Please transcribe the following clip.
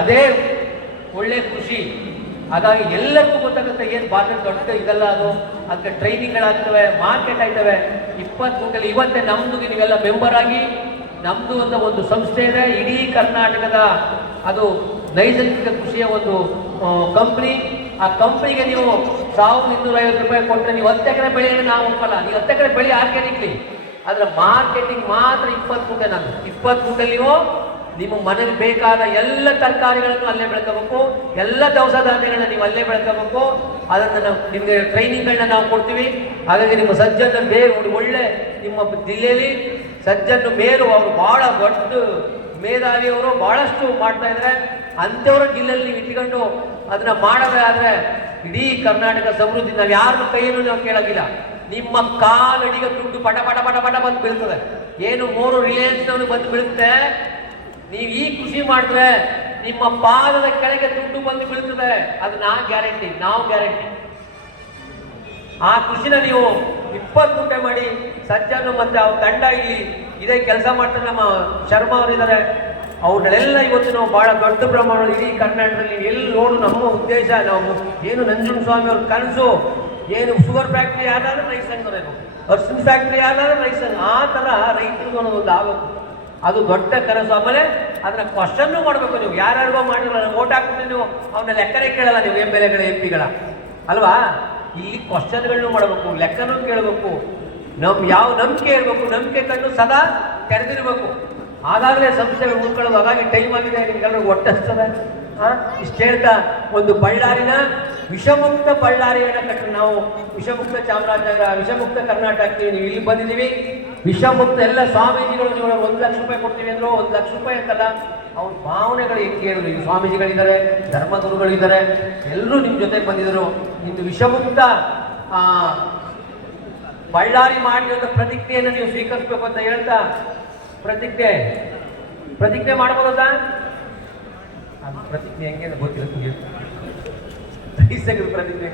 ಅದೇ ಒಳ್ಳೆ ಕೃಷಿ. ಹಾಗಾಗಿ ಎಲ್ಲರಿಗೂ ಗೊತ್ತಾಗುತ್ತೆ ಏನು ಬಾದ್ರೆ ದೊಡ್ಡ ಇದೆಲ್ಲ ಅದು. ಅದಕ್ಕೆ ಟ್ರೈನಿಂಗ್ಗಳಾಗ್ತವೆ, ಮಾರ್ಕೆಟ್ ಆಯ್ತವೆ. 20 ಕ್ವಿಂಟಲ್ ಇವತ್ತೇ ನಮ್ದು ನೀವೆಲ್ಲ ಮೆಂಬರ್ ಆಗಿ ನಮ್ದು ಅಂತ ಒಂದು ಸಂಸ್ಥೆ ಇದೆ. ಇಡೀ ಕರ್ನಾಟಕದ ಅದು ನೈಸರ್ಗಿಕ ಕೃಷಿಯ ಒಂದು ಕಂಪ್ನಿ. ಆ ಕಂಪ್ನಿಗೆ ನೀವು 1250 ರೂಪಾಯಿ ಕೊಟ್ಟರೆ ನೀವು 10 ಎಕರೆ ಬೆಳೆಯನ್ನು ನಾವು ಒಪ್ಪಲ್ಲ. ನೀವು 10 ಎಕರೆ ಬೆಳೆ ಆರ್ಗ್ಯಾನಿಕ್ಲಿ, ಅದರ ಮಾರ್ಕೆಟಿಂಗ್ ಮಾತ್ರ 20 ಕ್ವಿಂಟಲ್. ನಾನು 20 ಕ್ವಿಂಟಲ್ ನೀವು ನಿಮ್ಮ ಮನೆಗೆ ಬೇಕಾದ ಎಲ್ಲ ತರಕಾರಿಗಳನ್ನು ಅಲ್ಲೇ ಬೆಳ್ಕೋಬೇಕು, ಎಲ್ಲ ದವಸ ಧಾನ್ಯಗಳನ್ನ ನೀವು ಅಲ್ಲೇ ಬೆಳ್ಕೋಬೇಕು. ಅದನ್ನು ನಾವು ನಿಮಗೆ ಟ್ರೈನಿಂಗ್ಗಳನ್ನ ನಾವು ಕೊಡ್ತೀವಿ. ಹಾಗಾಗಿ ನಿಮ್ಮ ಸಜ್ಜನ್ನು ಬೇರು ಒಳ್ಳೆ ನಿಮ್ಮ ಜಿಲ್ಲೆಯಲ್ಲಿ ಸಜ್ಜನ್ನು ಮೇರು ಅವರು ಬಹಳ ದೊಡ್ಡ ಮೇಧಾವಿಯವರು ಬಹಳಷ್ಟು ಮಾಡ್ತಾ ಇದ್ದಾರೆ. ಅಂಥವ್ರ ಜಿಲ್ಲೆಯಲ್ಲಿ ನೀವು ಇಟ್ಕೊಂಡು ಅದನ್ನ ಮಾಡೋದಾದ್ರೆ ಇಡೀ ಕರ್ನಾಟಕ ಸಮೃದ್ಧಿ. ನಾವು ಯಾರನ್ನ ಕೈಯನ್ನು ನಾವು ಕೇಳೋದಿಲ್ಲ. ನಿಮ್ಮ ಕಾಲಡಿಗೆ ದುಡ್ಡು ಪಟ ಪಟ ಪಟ ಪಟ ಬಂದು ಬೀಳ್ತದೆ. ಏನು 3 ರಿಲಯನ್ಸ್ನವನು ಬಂದು ಬೀಳುತ್ತೆ. ನೀವು ಈ ಕೃಷಿ ಮಾಡಿದ್ರೆ ನಿಮ್ಮ ಪಾದದ ಕೆಳಗೆ ದುಡ್ಡು ಬಂದು ಬೀಳ್ತದೆ. ಅದು ಗ್ಯಾರಂಟಿ, ನಾವು ಗ್ಯಾರಂಟಿ. ಆ ಕೃಷಿನ ನೀವು 20 ಗುಂಟೆ ಮಾಡಿ ಸಜ್ಜನ್ನು ಮತ್ತೆ ಅವ್ರ ತಂಡ ಇಲ್ಲಿ ಇದೇ ಕೆಲಸ ಮಾಡ್ತಾರೆ. ನಮ್ಮ ಶರ್ಮಾ ಅವರಿದ್ದಾರೆ, ಅವ್ರನ್ನೆಲ್ಲ ಇವತ್ತು ನಾವು ಬಹಳ ದೊಡ್ಡ ಪ್ರಮಾಣದಲ್ಲಿ ಇಡೀ ಕರ್ನಾಟಕದಲ್ಲಿ ಎಲ್ಲಿ ನೋಡು ನಮ್ಮ ಉದ್ದೇಶ. ನಾವು ಏನು ನಂಜುಂಡ ಸ್ವಾಮಿ ಅವ್ರ ಕನಸು ಏನು ಶುಗರ್ ಫ್ಯಾಕ್ಟ್ರಿ ಯಾರಾದ್ರೂ ರೈತ ಸಂಘರೇನು, ಅರ್ಶಿನ ಫ್ಯಾಕ್ಟ್ರಿ ಯಾರಾದ್ರೂ ರೈತ ಸಂಘ, ಆ ಥರ ರೈತರಿಗೂ ಒಂದು ಆಗಬೇಕು. ಅದು ದೊಡ್ಡ ಕನಸು. ಆಮೇಲೆ ಅದನ್ನ ಕ್ವಶನ್ನು ಮಾಡಬೇಕು. ನೀವು ಯಾರ್ಯಾರಿಗೋ ಮಾಡಿರಲ್ಲ, ಓಟ್ ಹಾಕ್ಬಿಟ್ಟು ನೀವು ಅವನ್ನ ಲೆಕ್ಕನೇ ಕೇಳಲ್ಲ. ನೀವು MLAಗಳ MP ಗಳ ಅಲ್ವಾ? ಇಲ್ಲಿ ಕ್ವಶನ್ಗಳನ್ನು ಮಾಡಬೇಕು, ಲೆಕ್ಕನೂ ಕೇಳಬೇಕು. ಯಾವ ನಂಬಿಕೆ ಇರಬೇಕು, ನಂಬಿಕೆ ಕಣ್ಣು ಸದಾ ತೆರೆದಿರಬೇಕು. ಆಗಾಗಲೇ ಸಂಸ್ಥೆಗಳು ಉಳ್ಕೊಳ್ಳೋದು. ಹಾಗಾಗಿ ಟೈಮ್ ಆಗಿದೆ, ನಿಮ್ಗೆಲ್ಲರಿಗೂ ಒಟ್ಟಿಸ್ತದೆ. ಇಷ್ಟು ಹೇಳ್ತಾ ಒಂದು ಬಳ್ಳಾರಿನ ವಿಷಮುಕ್ತ ಬಳ್ಳಾರಿಯನ್ನು ಕಟ್ಟರೆ ನಾವು ವಿಷಮುಕ್ತ ಚಾಮರಾಜನಗರ, ವಿಷಮುಕ್ತ ಕರ್ನಾಟಕಕ್ಕೆ ನೀವು ಇಲ್ಲಿ ಬಂದಿದ್ದೀವಿ. ವಿಷಮುಕ್ತ ಎಲ್ಲ ಸ್ವಾಮೀಜಿಗಳು ನೀವು 1 ಲಕ್ಷ ರೂಪಾಯಿ ಕೊಡ್ತೀವಿ ಅಂದ್ರು 1 ಲಕ್ಷ ರೂಪಾಯಿ ಅಂತಲ್ಲ, ಅವ್ರ ಭಾವನೆಗಳು ಹೆಂಗೆ ಕೇಳಿದ್ರು. ಈ ಸ್ವಾಮೀಜಿಗಳಿದ್ದಾರೆ, ಧರ್ಮಗುರುಗಳಿದ್ದಾರೆ, ಎಲ್ಲರೂ ನಿಮ್ಮ ಜೊತೆಗೆ ಬಂದಿದ್ದರು. ಇನ್ನು ವಿಷಮುಕ್ತ ಬಳ್ಳಾರಿ ಮಾಡಿದ ಪ್ರತಿಜ್ಞೆಯನ್ನು ನೀವು ಸ್ವೀಕರಿಸಬೇಕು ಅಂತ ಹೇಳ್ತಾ ಪ್ರತಿಜ್ಞೆ ಮಾಡ್ಬೋದ? ಪ್ರತಿಜ್ಞೆ ಹೆಂಗೆ ಗೊತ್ತಿಲ್ಲ. ಪ್ರತಿಜ್ಞೆ